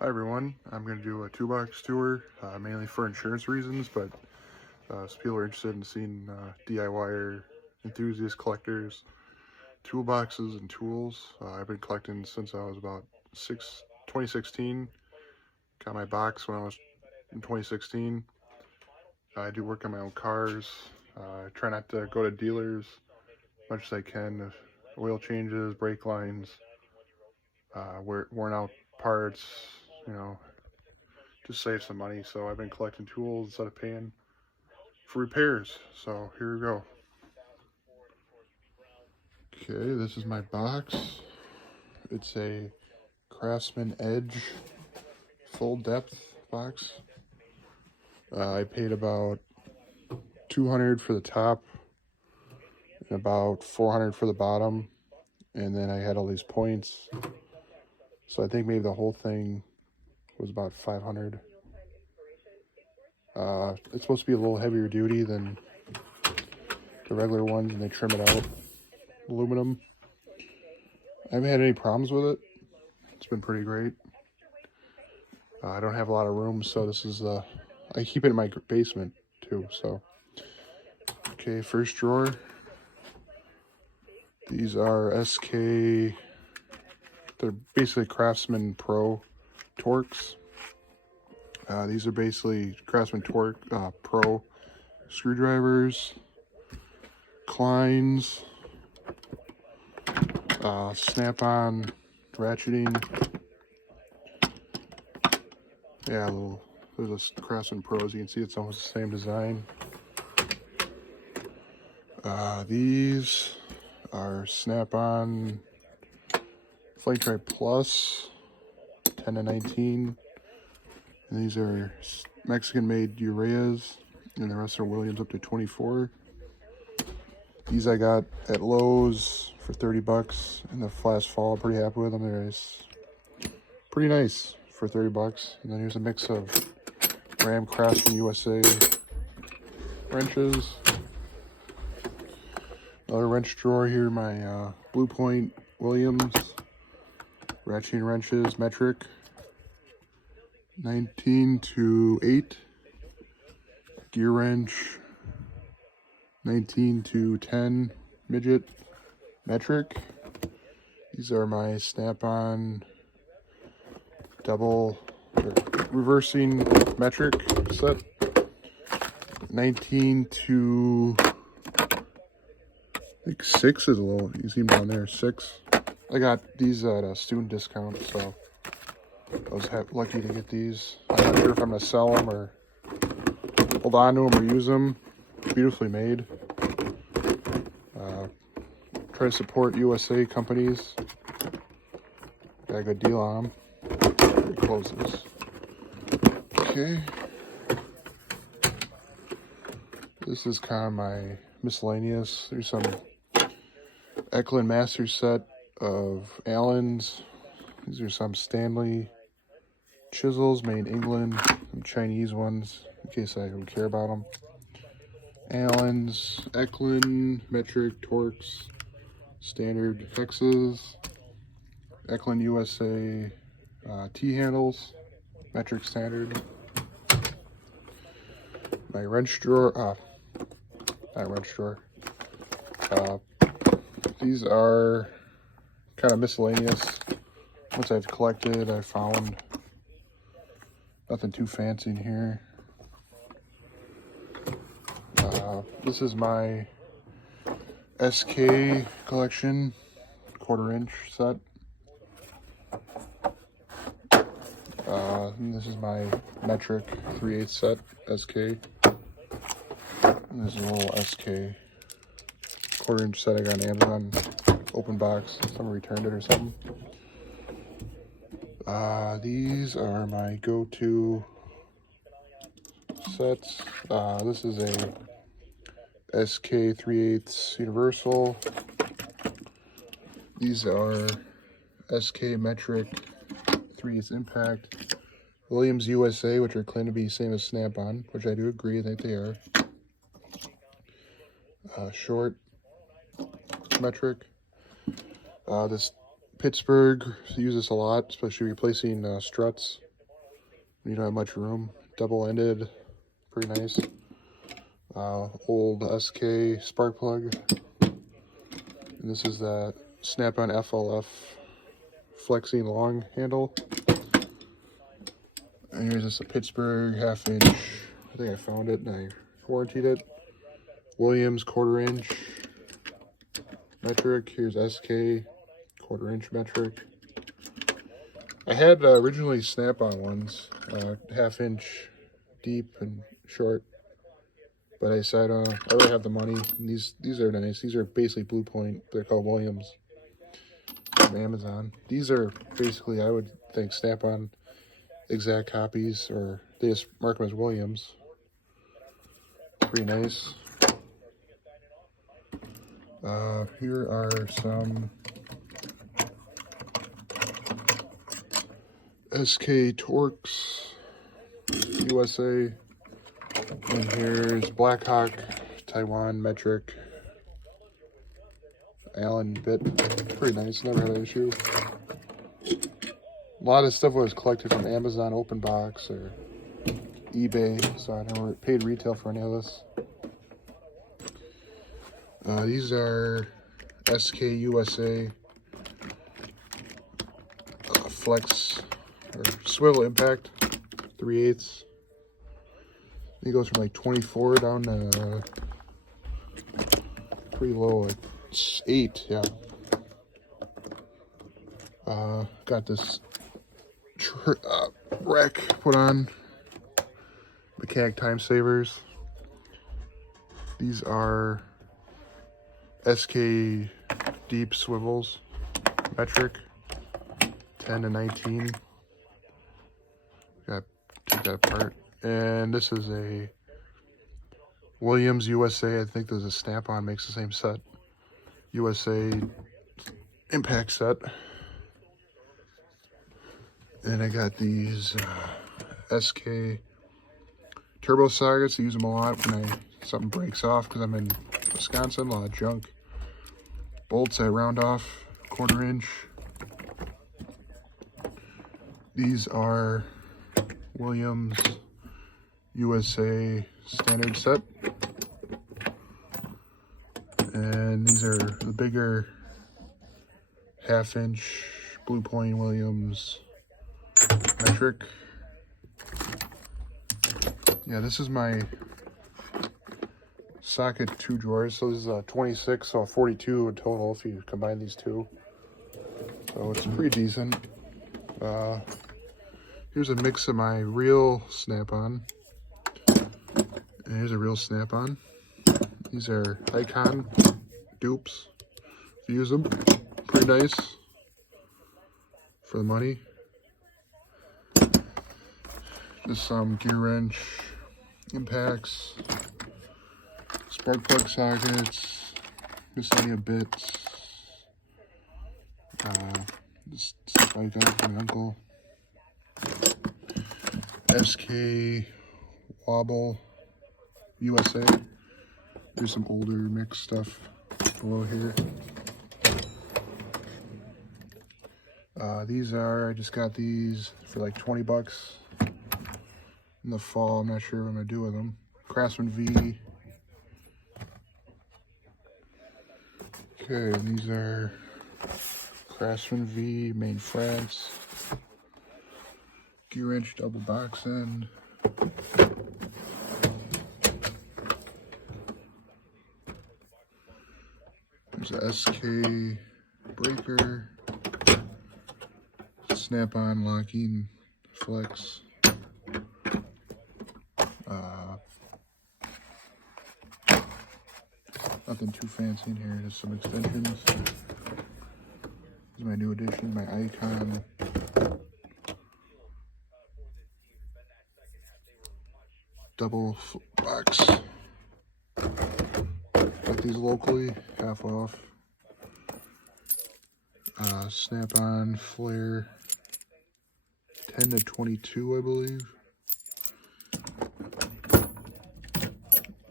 Hi everyone, I'm going to do a toolbox tour, mainly for insurance reasons, but if people are interested in seeing DIY or enthusiast collectors, toolboxes and tools. I've been collecting since I was about 2016. Got my box when I was in 2016. I do work on my own cars. I try not to go to dealers as much as I can. Oil changes, brake lines, worn out parts, you know, just save some money. So I've been collecting tools instead of paying for repairs. So here we go. Okay, this is my box. It's a Craftsman Edge full depth box. I paid about $200 for the top and about $400 for the bottom, and then I had all these points. So I think maybe the whole thing was about $500. It's supposed to be a little heavier duty than the regular ones, and they trim it out. Aluminum. I haven't had any problems with it. It's been pretty great. I don't have a lot of room, so this is I keep it in my basement too. So okay, first drawer. These are SK. They're basically Craftsman Pro Torques. These are basically Craftsman Torque Pro screwdrivers, Kleins, snap-on ratcheting. Yeah, there's a Craftsman Pros. You can see it's almost the same design. These are snap-on Flight Try Plus 10 to 19. And these are Mexican-made Ureas, and the rest are Williams up to 24. These I got at Lowe's for $30 in the last fall. I'm pretty happy with them. They're nice. Pretty nice for $30. And then here's a mix of Ram Craftsman USA wrenches. Another wrench drawer here, my Blue Point Williams ratcheting wrenches, metric, 19 to 8. Gear wrench, 19 to 10 midget, metric. These are my snap-on double reversing metric set, 19 to I think 6 is a little, you see them down there, 6. I got these at a student discount, so I was lucky to get these. I'm not sure if I'm going to sell them or hold on to them or use them. Beautifully made. Try to support USA companies. Got a good deal on them. Here it closes. Okay. This is kind of my miscellaneous. There's some Eklund Master set of Allens. These are some Stanley chisels made in England. Some Chinese ones, in case I would care about them. Allens, Eklund, metric, Torques, standard hexes, Eklund USA T-handles, metric standard. My wrench drawer, not wrench drawer. These are kind of miscellaneous. Once I've collected, I found nothing too fancy in here. This is my SK collection, 1/4 inch set. And this is my metric 3/8 set, SK. And this is a little SK 1/4 inch set I got on Amazon, open box. Someone returned it or something. These are my go-to sets. This is a SK 3/8 Universal. These are SK Metric 3/8 Impact. Williams USA, which are claimed to be same as Snap-on, which I do agree, I think they are. Short metric. This Pittsburgh, use this a lot, especially replacing struts. You don't have much room. Double-ended, pretty nice. Old SK spark plug. And this is that Snap-on FLF flexing long handle. And here's just a Pittsburgh 1/2 inch. I think I found it and I warrantied it. Williams 1/4 inch metric. Here's SK 1/4 inch metric. I had originally Snap-on ones, 1/2 inch deep and short, but I decided I already have the money. And these are nice. These are basically Blue Point. They're called Williams from Amazon. These are basically, I would think, Snap-on exact copies, or they just mark them as Williams. Pretty nice. Here are some SK Torx USA, and here's Blackhawk Taiwan metric Allen bit. Pretty nice, never had an issue. A lot of stuff was collected from Amazon open box or eBay, so I never paid retail for any of this. These are SK USA flex or swivel impact 3/8. It goes from like 24 down to pretty low, like 8. Yeah. Got this rack put on. Mechanic time savers. These are SK deep swivels, metric, 10 to 19. Got to take that apart. And this is a Williams USA. I think there's a Snap-on makes the same set. USA impact set. And I got these SK turbo sockets. I use them a lot when something breaks off because I'm in Wisconsin, a lot of junk. Bolts I round off 1/4 inch. These are Williams USA standard set. And these are the bigger 1/2 inch Blue Point Williams metric. Yeah, this is my socket 2 drawers. So this is a 26, so a 42 in total if you combine these two. So it's pretty decent. Here's a mix of my real Snap-on. And here's a real Snap-on. These are Icon dupes. If you use them, pretty nice for the money. Just some gear wrench impacts, spark plug sockets, miscellaneous bits. This stuff I got from my uncle. SK Wobble USA. There's some older mixed stuff below here. These are, I just got these for like 20 bucks in the fall. I'm not sure what I'm gonna do with them. Craftsman V. Okay, and these are Craftsman V, made in France. Gear wrench double box end. There's a SK breaker. Snap-on locking flex. Nothing too fancy in here, just some extensions. This is my new addition, my Icon. Double box. Got these locally, half off. Snap-on flare, 10 to 22, I believe.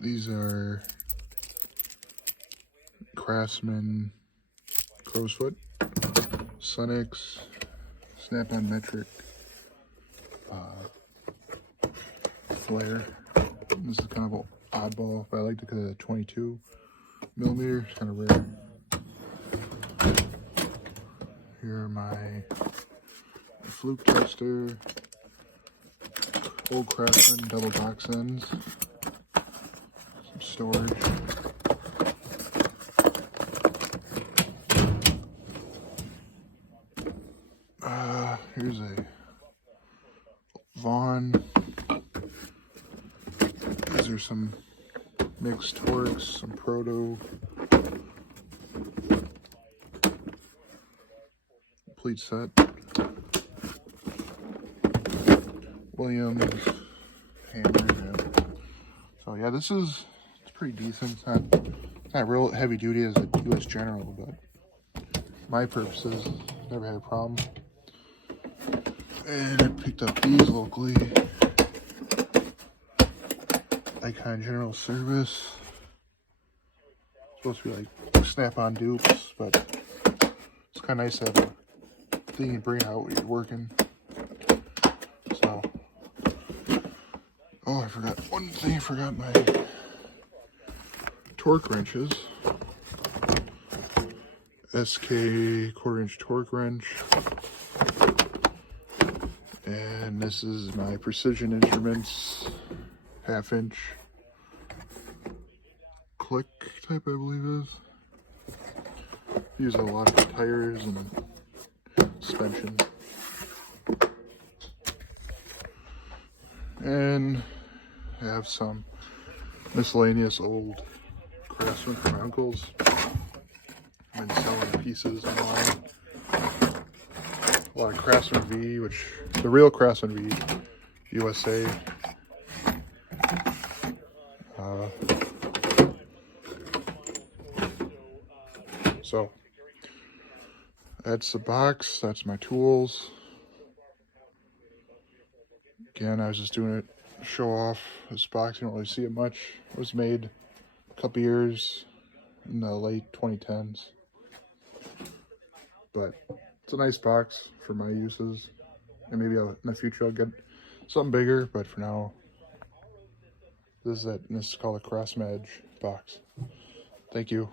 These are Craftsman crow's foot, Sunix, Snap-on metric, flare. This is kind of an oddball, but I liked it because of 22 millimeter. It's kind of rare. Here are my fluke tester, old Craftsman double box ends, some storage. Here's a Vaughn. These are some mixed Torx, some Proto, complete set. Williams hammer. Yeah. So yeah, it's pretty decent. It's not real heavy duty as a US General, but my purposes, never had a problem. And I picked up these locally. Icon General Service. Supposed to be like snap-on dupes, but it's kind of nice to have a thing you bring out when you're working. So, oh, I forgot one thing. I forgot my torque wrenches. SK 1/4 inch torque wrench. And this is my Precision Instruments 1/2 inch click type, I believe it is. Use a lot of tires and suspension. And I have some miscellaneous old Craftsman from my uncles. I've been selling pieces online. A lot of Craftsman V, which the real Craftsman V USA. So that's the box. That's my tools. Again, I was just doing it to show off. This box, you don't really see it much. It was made a couple years in the late 2010s. But it's a nice box for my uses. And maybe in the future I'll get something bigger. But for now, this is called a Craftsman Edge box. Thank you.